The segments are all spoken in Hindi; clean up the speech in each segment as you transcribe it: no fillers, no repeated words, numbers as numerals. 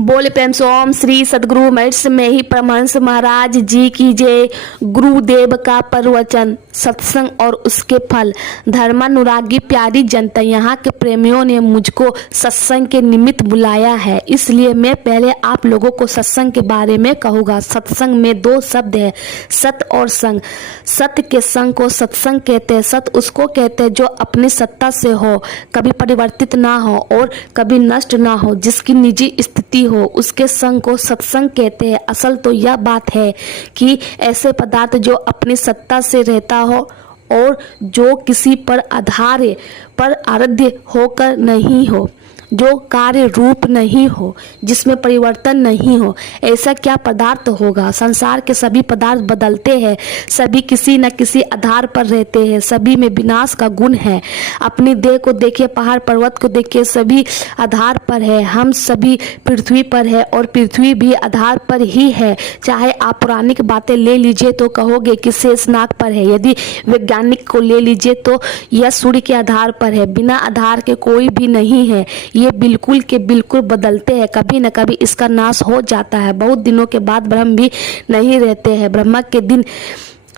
बोल प्रेम से ओम श्री सदगुरु महर्षि में ही परमहंस महाराज जी की जय। गुरुदेव का प्रवचन, सत्संग और उसके फल। धर्मानुरागी प्यारी जनता, यहाँ के प्रेमियों ने मुझको सत्संग के निमित्त बुलाया है, इसलिए मैं पहले आप लोगों को सत्संग के बारे में कहूँगा। सत्संग में दो शब्द है, सत और संग। सत्य के संग को सत्संग कहते हैं। सत उसको कहते हैं जो अपनी सत्ता से हो, कभी परिवर्तित ना हो और कभी नष्ट ना हो, जिसकी निजी स्थिति हो, उसके संग को सत्संग कहते हैं। असल तो यह बात है कि ऐसे पदार्थ जो अपनी सत्ता से रहता हो और जो किसी पर आधार पर आराध्य होकर नहीं हो, जो कार्य रूप नहीं हो, जिसमें परिवर्तन नहीं हो, ऐसा क्या पदार्थ होगा। संसार के सभी पदार्थ बदलते हैं, सभी किसी न किसी आधार पर रहते हैं, सभी में विनाश का गुण है। अपनी देह को देखिए, पहाड़ पर्वत को देखिए, सभी आधार पर है। हम सभी पृथ्वी पर है और पृथ्वी भी आधार पर ही है। चाहे आप पौराणिक बातें ले लीजिए तो कहोगे कि शेषनाग पर है, यदि वैज्ञानिक को ले लीजिए तो यह सूर्य के आधार पर है। बिना आधार के कोई भी नहीं है। ये बिल्कुल के बिल्कुल बदलते हैं, कभी न कभी इसका नाश हो जाता है। बहुत दिनों के बाद ब्रह्म भी नहीं रहते हैं। ब्रह्मा के दिन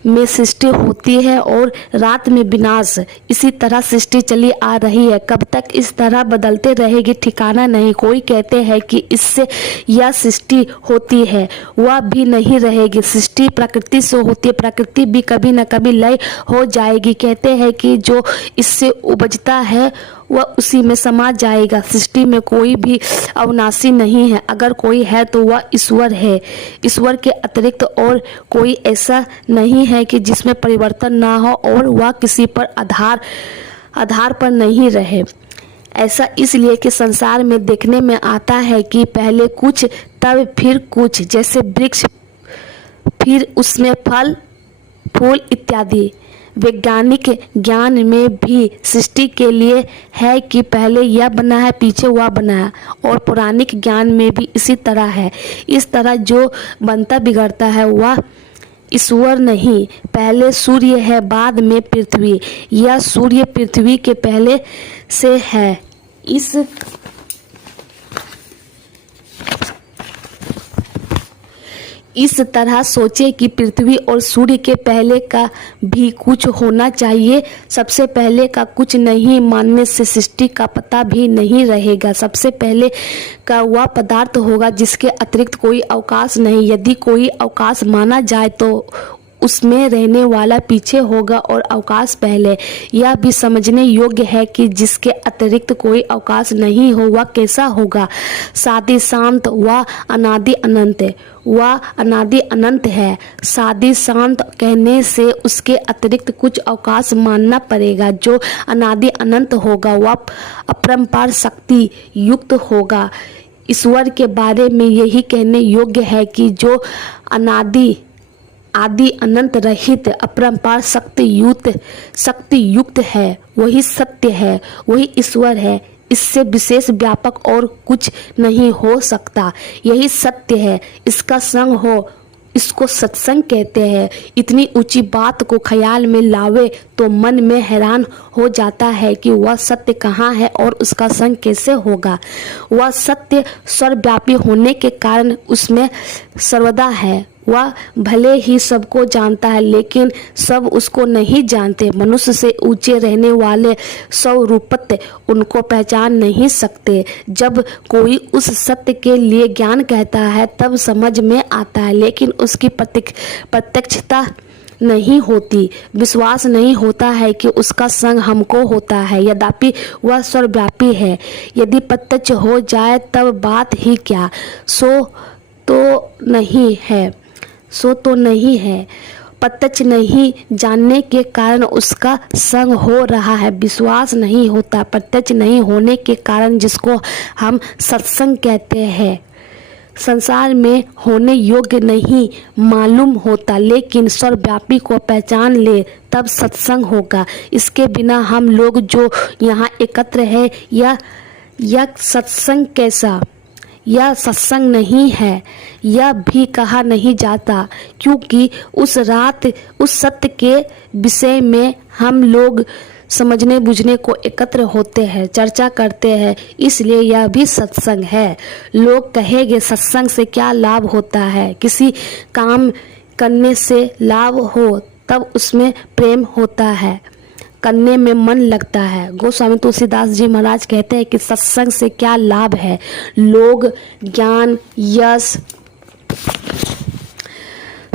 में सृष्टि होती है और रात में विनाश। इसी तरह सृष्टि चली आ रही है। कब तक इस तरह बदलते रहेगी ठिकाना नहीं। कोई कहते हैं कि इससे यह सृष्टि होती है, वह भी नहीं रहेगी। सृष्टि प्रकृति से होती है, प्रकृति भी कभी न कभी लय हो जाएगी। कहते हैं कि जो इससे उपजता है वह उसी में समा जाएगा। सृष्टि में कोई भी अविनाशी नहीं है, अगर कोई है तो वह ईश्वर है। ईश्वर के अतिरिक्त और कोई ऐसा नहीं है कि जिसमें परिवर्तन ना हो और वह किसी पर आधार पर नहीं रहे। ऐसा इसलिए कि संसार में देखने में आता है कि पहले कुछ तब फिर कुछ, जैसे वृक्ष फिर उसमें फल फूल इत्यादि। वैज्ञानिक ज्ञान में भी सृष्टि के लिए है कि पहले यह बना है पीछे वह बना है, और पौराणिक ज्ञान में भी इसी तरह है। इस तरह जो बनता बिगड़ता है वह ईश्वर नहीं। पहले सूर्य है, बाद में पृथ्वी। यह सूर्य पृथ्वी के पहले से है। इस तरह सोचे कि पृथ्वी और सूर्य के पहले का भी कुछ होना चाहिए। सबसे पहले का कुछ नहीं मानने से सृष्टि का पता भी नहीं रहेगा। सबसे पहले का वह पदार्थ होगा जिसके अतिरिक्त कोई अवकाश नहीं। यदि कोई अवकाश माना जाए तो उसमें रहने वाला पीछे होगा और अवकाश पहले। यह भी समझने योग्य है कि जिसके अतिरिक्त कोई अवकाश नहीं हो वह कैसा होगा। सादी शांत व अनादि अनंत है, वह अनादि अनंत है। सादी शांत कहने से उसके अतिरिक्त कुछ अवकाश मानना पड़ेगा। जो अनादि अनंत होगा वह अपरंपार शक्ति युक्त होगा। ईश्वर के बारे में यही कहने योग्य है कि जो आदि अनंत रहित अपरंपार शक्ति युक्त है, वही सत्य है, वही ईश्वर है। इससे विशेष व्यापक और कुछ नहीं हो सकता। यही सत्य है। इसका संग हो, इसको सत्संग कहते हैं। इतनी ऊंची बात को ख्याल में लावे तो मन में हैरान हो जाता है कि वह सत्य कहाँ है और उसका संग कैसे होगा। वह सत्य सर्वव्यापी होने के कारण उसमें सर्वदा है। वह भले ही सबको जानता है लेकिन सब उसको नहीं जानते। मनुष्य से ऊंचे रहने वाले स्वरूपत उनको पहचान नहीं सकते। जब कोई उस सत्य के लिए ज्ञान कहता है तब समझ में आता है, लेकिन उसकी प्रत्यक्षता नहीं होती। विश्वास नहीं होता है कि उसका संग हमको होता है, यद्यपि वह सर्वव्यापी है। यदि प्रत्यक्ष हो जाए तब बात ही क्या। सो तो नहीं है। प्रत्यक्ष नहीं जानने के कारण उसका संग हो रहा है। विश्वास नहीं होता प्रत्यक्ष नहीं होने के कारण, जिसको हम सत्संग कहते हैं। संसार में होने योग्य नहीं मालूम होता, लेकिन सर्वव्यापी को पहचान ले तब सत्संग होगा। इसके बिना हम लोग जो यहाँ एकत्र है यह सत्संग कैसा। यह सत्संग नहीं है, यह भी कहा नहीं जाता, क्योंकि उस रात उस सत्य के विषय में हम लोग समझने बुझने को एकत्र होते हैं, चर्चा करते हैं, इसलिए यह भी सत्संग है। लोग कहेंगे सत्संग से क्या लाभ होता है? किसी काम करने से लाभ हो तब उसमें प्रेम होता है, करने में मन लगता है। गोस्वामी तुलसीदास जी महाराज कहते हैं कि सत्संग से क्या लाभ है? लोग ज्ञान, यश,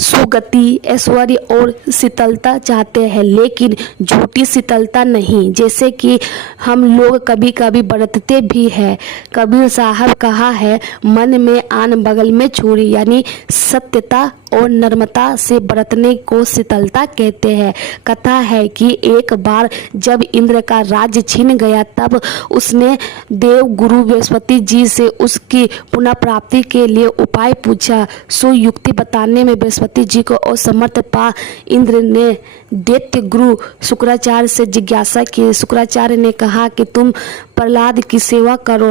सुगति, ऐश्वर्य और शीतलता चाहते हैं, लेकिन झूठी शीतलता नहीं, जैसे कि हम लोग कभी कभी बरतते भी हैं। कबीर साहब कहा है, मन में आन बगल में छुरी, यानी सत्यता और नम्रता से बरतने को शीतलता कहते हैं। कथा है कि एक बार जब इंद्र का राज्य छिन गया तब उसने देव गुरु बृहस्पति जी से उसकी पुनः प्राप्ति के लिए उपाय पूछा। सो युक्ति बताने में बृहस्पति जी को असमर्थ पा इंद्र ने दैत्य गुरु शुक्राचार्य से जिज्ञासा की। शुक्राचार्य ने कहा कि तुम प्रहलाद की सेवा करो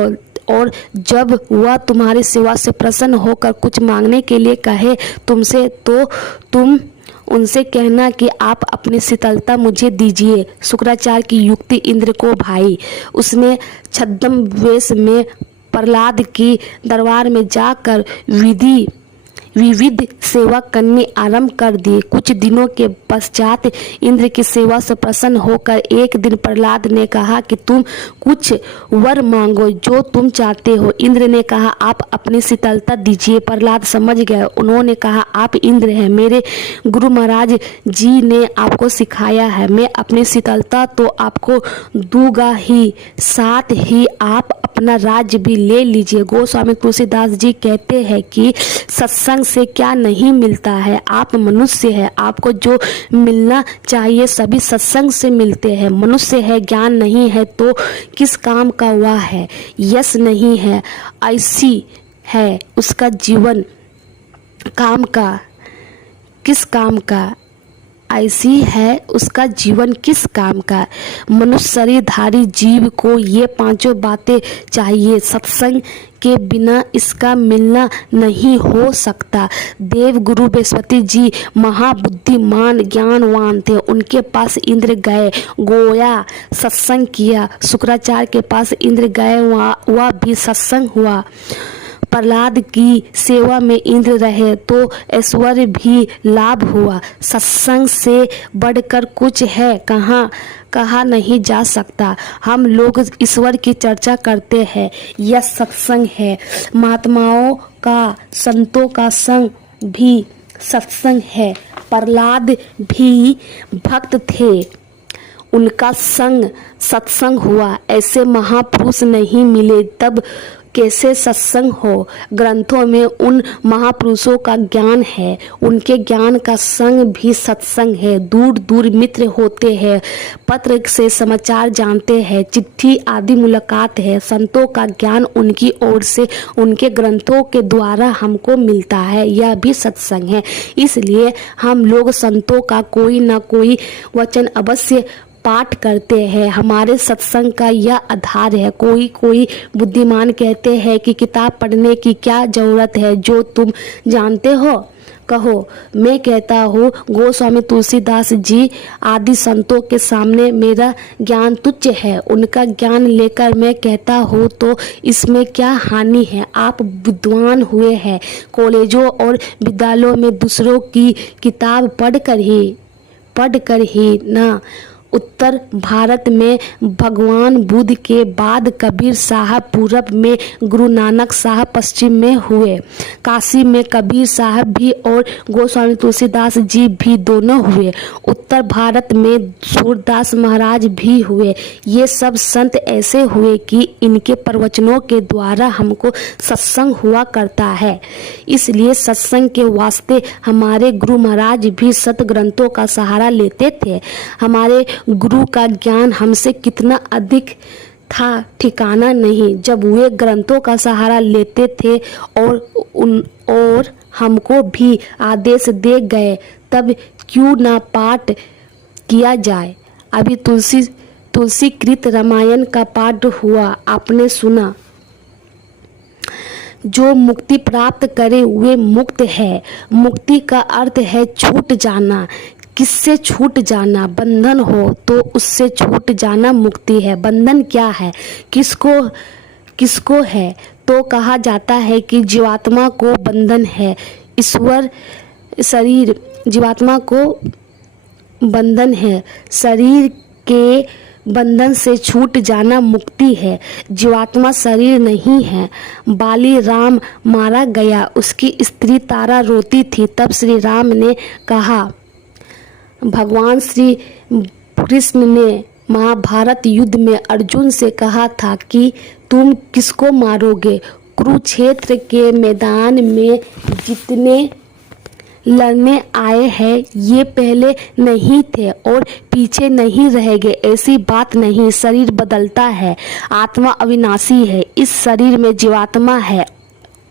और जब वह तुम्हारी सेवा से प्रसन्न होकर कुछ मांगने के लिए कहे तुमसे, तो तुम उनसे कहना कि आप अपनी शीतलता मुझे दीजिए। शुक्राचार्य की युक्ति इंद्र को भाई। उसने छद्म वेश में प्रहलाद की दरबार में जाकर विविध सेवा करनी आरंभ कर दी। कुछ दिनों के पश्चात इंद्र की सेवा से प्रसन्न होकर एक दिन प्रहलाद ने कहा कि तुम कुछ वर मांगो जो तुम चाहते हो। इंद्र ने कहा आप अपनी शीतलता दीजिए। प्रहलाद समझ गए। उन्होंने कहा आप इंद्र हैं, मेरे गुरु महाराज जी ने आपको सिखाया है, मैं अपनी शीतलता तो आपको दूंगा ही, साथ ही आप अपना राज्य भी ले लीजिए। गोस्वामी तुलसीदास जी कहते हैं कि सत्संग से क्या नहीं मिलता है? आप मनुष्य है, आपको जो मिलना चाहिए सभी सत्संग से मिलते हैं। मनुष्य है, ज्ञान नहीं है तो किस काम का वह है? यश नहीं है, ऐसी है उसका जीवन काम का किस काम का? ऐसी है उसका जीवन किस काम का? मनुष्य शरीरधारी जीव को ये पांचों बातें चाहिए। सत्संग के बिना इसका मिलना नहीं हो सकता। देव गुरु बृहस्पति जी महाबुद्धिमान ज्ञानवान थे। उनके पास इंद्र गए, गोया सत्संग किया। शुक्राचार्य के पास इंद्र गए, वह भी सत्संग हुआ। प्रहलाद की सेवा में इंद्र रहे तो ऐश्वर्य भी लाभ हुआ। सत्संग से बढ़कर कुछ है कहा नहीं जा सकता। हम लोग ईश्वर की चर्चा करते हैं, यह सत्संग है। महात्माओं का, संतों का संग भी सत्संग है। प्रहलाद भी भक्त थे, उनका संग सत्संग हुआ। ऐसे महापुरुष नहीं मिले तब कैसे सत्संग हो? ग्रंथों में उन महापुरुषों का ज्ञान है, उनके ज्ञान का संग भी सत्संग है। दूर दूर मित्र होते हैं, पत्र से समाचार जानते हैं, चिट्ठी आदि मुलाकात है। संतों का ज्ञान उनकी ओर से उनके ग्रंथों के द्वारा हमको मिलता है, यह भी सत्संग है। इसलिए हम लोग संतों का कोई ना कोई वचन अवश्य पाठ करते हैं। हमारे सत्संग का यह आधार है। कोई बुद्धिमान कहते हैं कि किताब पढ़ने की क्या जरूरत है, जो तुम जानते हो कहो। मैं कहता हूँ गोस्वामी तुलसीदास जी आदि संतों के सामने मेरा ज्ञान तुच्छ है। उनका ज्ञान लेकर मैं कहता हूँ तो इसमें क्या हानि है? आप विद्वान हुए हैं, कॉलेजों और विद्यालयों में दूसरों की किताब पढ़कर ही ना। उत्तर भारत में भगवान बुद्ध के बाद कबीर साहब पूरब में, गुरु नानक साहब पश्चिम में हुए। काशी में कबीर साहब भी और गोस्वामी तुलसीदास जी भी दोनों हुए। उत्तर भारत में सूरदास महाराज भी हुए। ये सब संत ऐसे हुए कि इनके प्रवचनों के द्वारा हमको सत्संग हुआ करता है। इसलिए सत्संग के वास्ते हमारे गुरु महाराज भी सत ग्रंथों का सहारा लेते थे। हमारे गुरु का ज्ञान हमसे कितना अधिक था ठिकाना नहीं। जब वे ग्रंथों का सहारा लेते थे और हमको भी आदेश दे गए, तब क्यों ना पाठ किया जाए। अभी तुलसीकृत रामायण का पाठ हुआ, आपने सुना। जो मुक्ति प्राप्त करे वे मुक्त है। मुक्ति का अर्थ है छूट जाना। किससे छूट जाना बंधन हो तो उससे छूट जाना मुक्ति है। बंधन क्या है, किसको किसको है, तो कहा जाता है कि जीवात्मा को बंधन है। ईश्वर शरीर जीवात्मा को बंधन है, शरीर के बंधन से छूट जाना मुक्ति है। जीवात्मा शरीर नहीं है। बाली राम मारा गया, उसकी स्त्री तारा रोती थी, तब श्री राम ने कहा, भगवान श्री कृष्ण ने महाभारत युद्ध में अर्जुन से कहा था कि तुम किसको मारोगे। कुरुक्षेत्र के मैदान में जितने लड़ने आए हैं ये पहले नहीं थे और पीछे नहीं रहेंगे, ऐसी बात नहीं। शरीर बदलता है, आत्मा अविनाशी है। इस शरीर में जीवात्मा है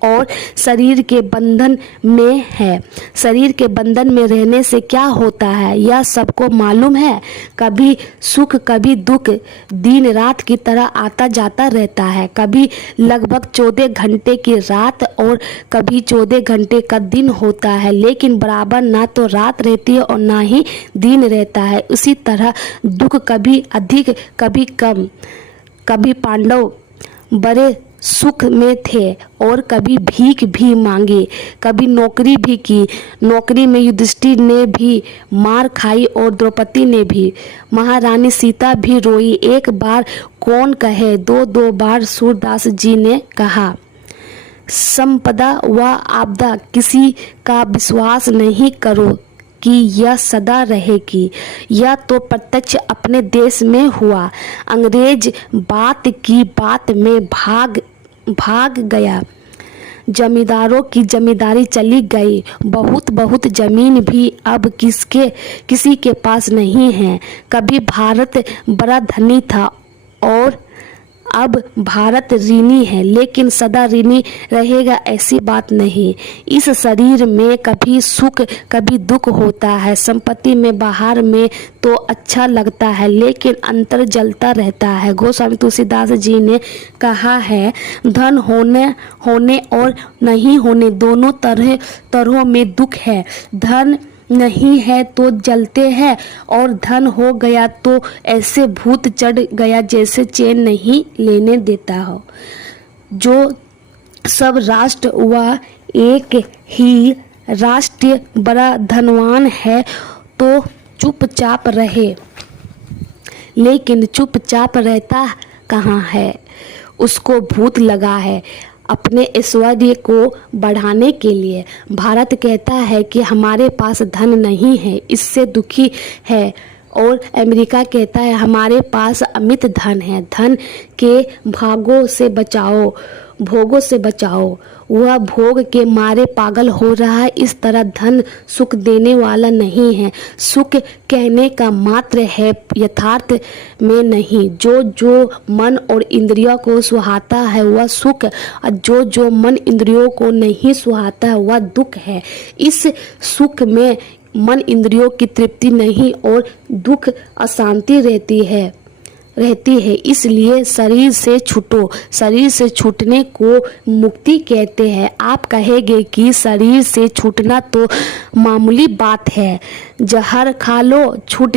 और शरीर के बंधन में है। शरीर के बंधन में रहने से क्या होता है यह सबको मालूम है। कभी सुख कभी दुख दिन रात की तरह आता जाता रहता है। कभी लगभग 14 घंटे की रात और कभी 14 घंटे का दिन होता है, लेकिन बराबर ना तो रात रहती है और ना ही दिन रहता है। उसी तरह दुख कभी अधिक कभी कम। कभी पांडव बड़े सुख में थे और कभी भीख भी मांगी, कभी नौकरी भी की। नौकरी में युधिष्ठिर ने भी मार खाई और द्रौपदी ने भी। महारानी सीता भी रोई। एक बार कौन कहे, दो दो बार सूरदास जी ने कहा। संपदा व आपदा किसी का विश्वास नहीं करो कि यह सदा रहेगी। यह तो प्रत्यक्ष अपने देश में हुआ। अंग्रेज बात की बात में भाग गया। जमींदारों की जमींदारी चली गई। बहुत जमीन भी अब किसी के पास नहीं है। कभी भारत बड़ा धनी था और अब भारत ऋणी है, लेकिन सदा ऋणी रहेगा ऐसी बात नहीं। इस शरीर में कभी सुख कभी दुख होता है। संपत्ति में बाहर में तो अच्छा लगता है, लेकिन अंतर जलता रहता है। गोस्वामी तुलसीदास जी ने कहा है, धन होने और नहीं होने दोनों तरहों में दुख है। धन नहीं है तो जलते हैं और धन हो गया तो ऐसे भूत चढ़ गया जैसे चैन नहीं लेने देता हो। जो सब राष्ट्र व एक ही राष्ट्र बड़ा धनवान है तो चुपचाप रहे, लेकिन चुपचाप रहता कहाँ है, उसको भूत लगा है अपने ऐश्वर्य को बढ़ाने के लिए। भारत कहता है कि हमारे पास धन नहीं है, इससे दुखी है, और अमेरिका कहता है हमारे पास अमित धन है। धन के भोगों से बचाओ। वह भोग के मारे पागल हो रहा है। इस तरह धन सुख देने वाला नहीं है, सुख कहने का मात्र है, यथार्थ में नहीं। जो मन और इंद्रियों को सुहाता है वह सुख, और जो मन इंद्रियों को नहीं सुहाता है वह दुख है। इस सुख में मन इंद्रियों की तृप्ति नहीं और दुख अशांति रहती है। इसलिए शरीर से छूटो। शरीर से छूटने को मुक्ति कहते हैं। आप कहेंगे कि शरीर से छूटना तो मामूली बात है, जहर खा लो छूट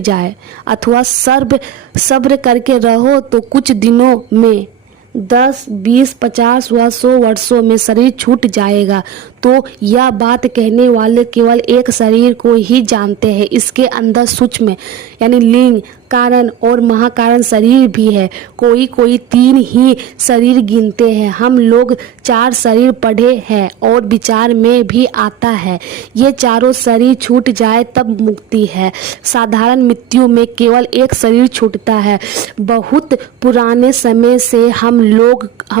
जाए, अथवा सब्र करके रहो तो कुछ दिनों में 10, 20, 50 व 100 वर्षों में शरीर छूट जाएगा। तो यह बात कहने वाले केवल एक शरीर को ही जानते हैं। इसके अंदर सूक्ष्म यानी लिंग, कारण और महाकारण शरीर भी है। कोई 3 ही शरीर गिनते हैं। हम लोग 4 शरीर पढ़े हैं और विचार में भी आता है ये चारों शरीर छूट जाए तब मुक्ति है। साधारण मृत्यु में केवल एक शरीर छूटता है। बहुत पुराने समय से हम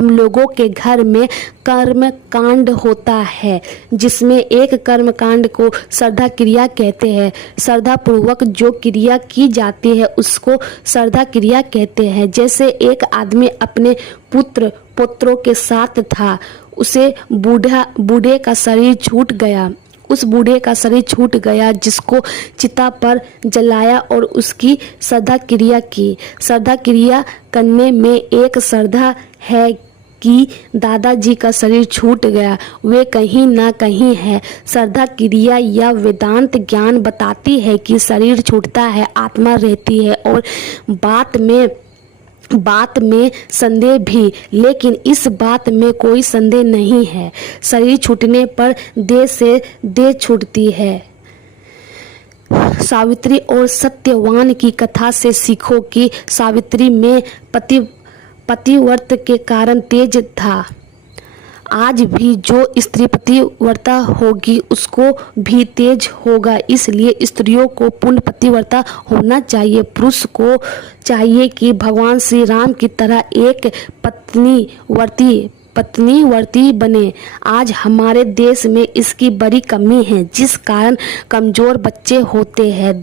लोगों के घर में कर्म कांड होता है, जिसमें एक कर्म कांड को श्रद्धा क्रिया कहते हैं। श्रद्धा पूर्वक जो क्रिया की जाती है उसको श्रद्धा क्रिया कहते हैं। जैसे एक आदमी अपने पुत्रों के साथ था, उसे बूढ़े का शरीर छूट गया। उस बूढ़े का शरीर छूट गया जिसको चिता पर जलाया और उसकी श्रद्धा क्रिया की। श्रद्धा क्रिया करने में एक श्रद्धा है कि दादाजी का शरीर छूट गया, वे कहीं ना कहीं है। श्रद्धा क्रिया या वेदांत ज्ञान बताती है कि शरीर छूटता है, आत्मा रहती है, और बात में संदेह भी, लेकिन इस बात में कोई संदेह नहीं है। शरीर छूटने पर देह से देह छूटती है। सावित्री और सत्यवान की कथा से सीखो कि सावित्री में पतिव्रत के कारण तेज था। आज भी जो स्त्री पतिव्रता होगी उसको भी तेज होगा। इसलिए स्त्रियों को पूर्ण पतिव्रता होना चाहिए। पुरुष को चाहिए कि भगवान श्री राम की तरह एक पत्नीवर्ती बने। आज हमारे देश में इसकी बड़ी कमी है, जिस कारण कमजोर बच्चे होते हैं।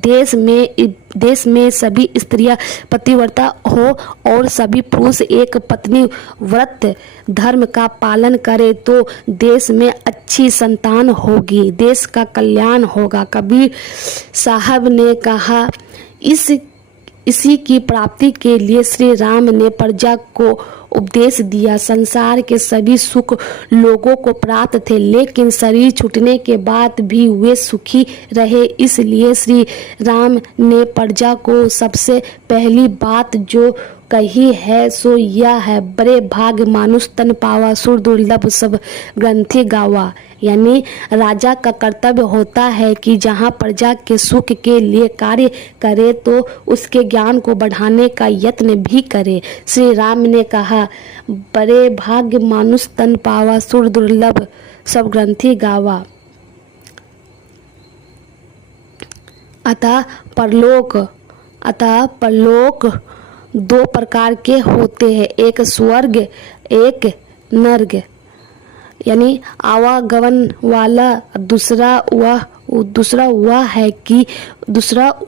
देश में सभी स्त्रियां पतिव्रता हो और सभी पुरुष एक पत्नीव्रत धर्म का पालन करें तो देश में अच्छी संतान होगी, देश का कल्याण होगा। कबीर साहब ने कहा, इसी की प्राप्ति के लिए श्री राम ने प्रजा को उपदेश दिया। संसार के सभी सुख लोगों को प्राप्त थे, लेकिन शरीर छूटने के बाद भी वे सुखी रहे। इसलिए श्री राम ने प्रजा को सबसे पहली बात जो कही है सो यह है, बड़े भाग मानुष तन पावा, सुर दुर्लभ सब ग्रंथि गावा। यानी राजा का कर्तव्य होता है कि जहाँ प्रजा के सुख के लिए कार्य करे तो उसके ज्ञान को बढ़ाने का यत्न भी करे। श्री राम ने कहा, बड़े भाग्य मानुष तन पावा, सुर दुर्लभ सब ग्रंथि गावा। अतः परलोक दो प्रकार के होते हैं, एक स्वर्ग एक नर्क। यानी आवागमन वाला। दूसरा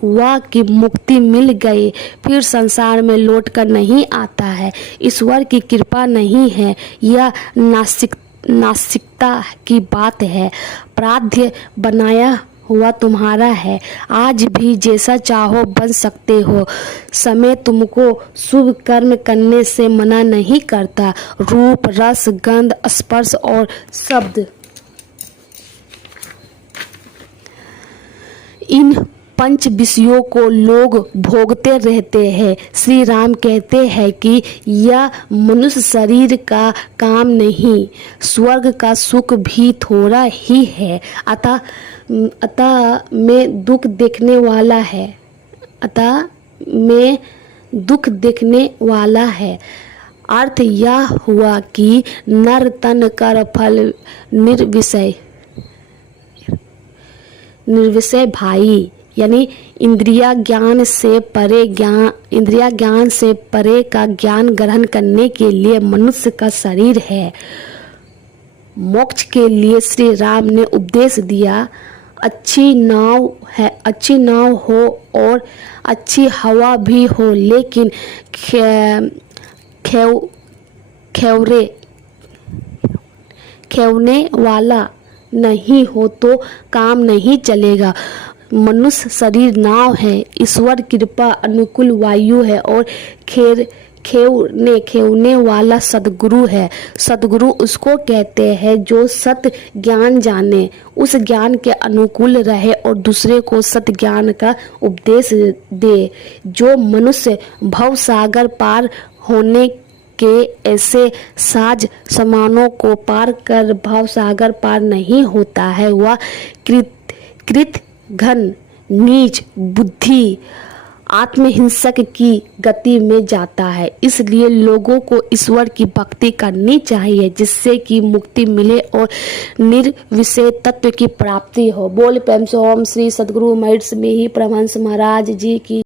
वह कि मुक्ति मिल गई फिर संसार में लौट कर नहीं आता है। ईश्वर की कृपा नहीं है, यह नास्तिकता की बात है। प्रारब्ध बनाया हुआ तुम्हारा है। आज भी जैसा चाहो बन सकते हो। समय तुमको शुभ कर्म करने से मना नहीं करता। रूप, रस, गंध, स्पर्श और शब्द, इन पंच विषयों को लोग भोगते रहते हैं। श्री राम कहते हैं कि यह मनुष्य शरीर का काम नहीं, स्वर्ग का सुख भी थोड़ा ही है। अतः में दुख देखने वाला है। अर्थ यह हुआ कि नर तन कर फल निर्विषय भाई। यानी इंद्रिया ज्ञान से परे का ज्ञान ग्रहण करने के लिए मनुष्य का शरीर है। मोक्ष के लिए श्री राम ने उपदेश दिया, अच्छी नाव हो और अच्छी हवा भी हो, लेकिन खेवने वाला नहीं हो तो काम नहीं चलेगा। मनुष्य शरीर नाव है, ईश्वर कृपा अनुकूल वायु है और खेवने वाला सदगुरु है। सदगुरु उसको कहते हैं जो सत्य ज्ञान जाने, उस ज्ञान के अनुकूल रहे और दूसरे को सत्य ज्ञान का उपदेश दे। जो मनुष्य भव सागर पार होने के ऐसे साज समानों को पार कर भव सागर पार नहीं होता है, वह कृत घन नीच बुद्धि आत्महिंसक की गति में जाता है। इसलिए लोगों को ईश्वर की भक्ति करनी चाहिए, जिससे कि मुक्ति मिले और निर्विषय तत्व की प्राप्ति हो। बोल प्रेम से ओम श्री सद्गुरु महर्षि में ही परमहंस महाराज जी की